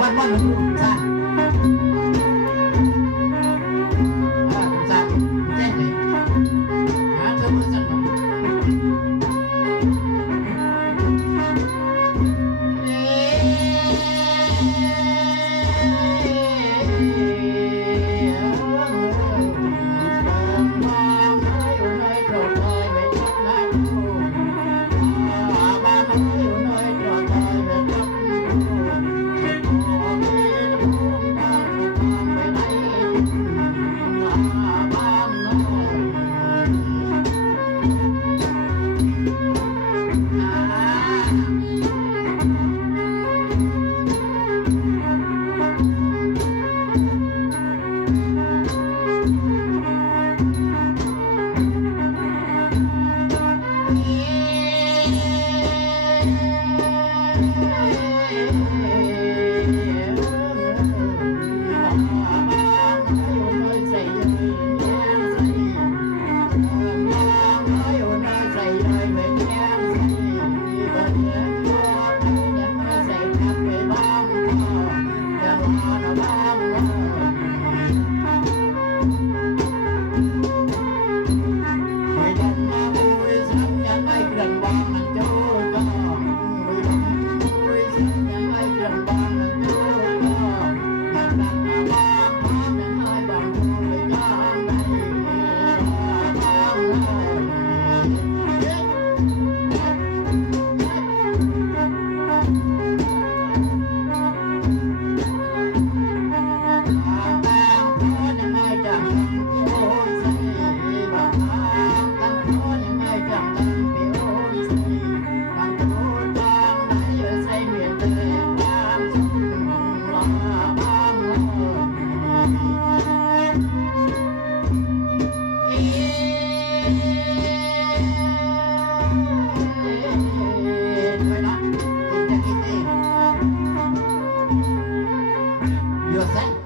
วันวันจ้า Dios santo.